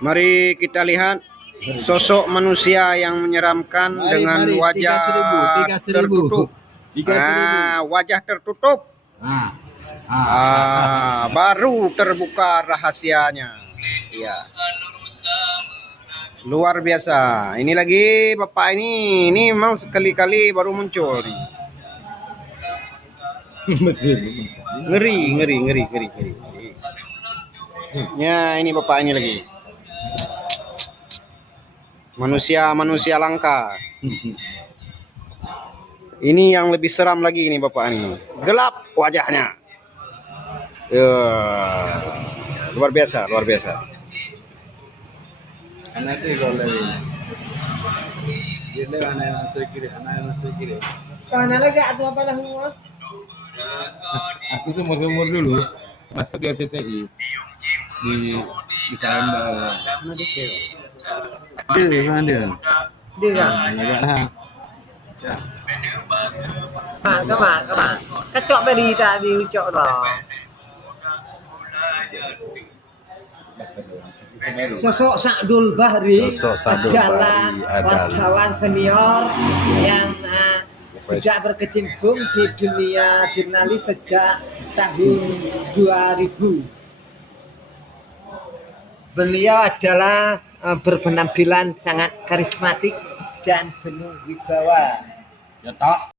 Mari kita lihat sosok manusia yang menyeramkan dengan wajah 3.000. tertutup. 3.000. Wajah tertutup. Baru terbuka rahasianya. Iya. Luar biasa. Ini lagi Bapak ini memang sekali-kali baru muncul nih. Ngeri. Ya, ini Bapak ini lagi. Manusia langka. Ini yang lebih seram lagi ini Bapak ini. Gelap wajahnya. Luar biasa. Anak itu kalau dia anak kiri. Mana lagi atau apa lah semua? Aku seumur dulu masuk di RCTI di Salemba. Dia mana dia? Dia kan? Agak lah. Các bạn. Các chọn về đi ta đi chọn rồi. Sosok Sa'dul Bahri adalah wartawan senior yang sudah berkecimpung di dunia jurnalis sejak tahun 2000. Beliau adalah berpenampilan sangat karismatik dan penuh wibawa. Ya tak.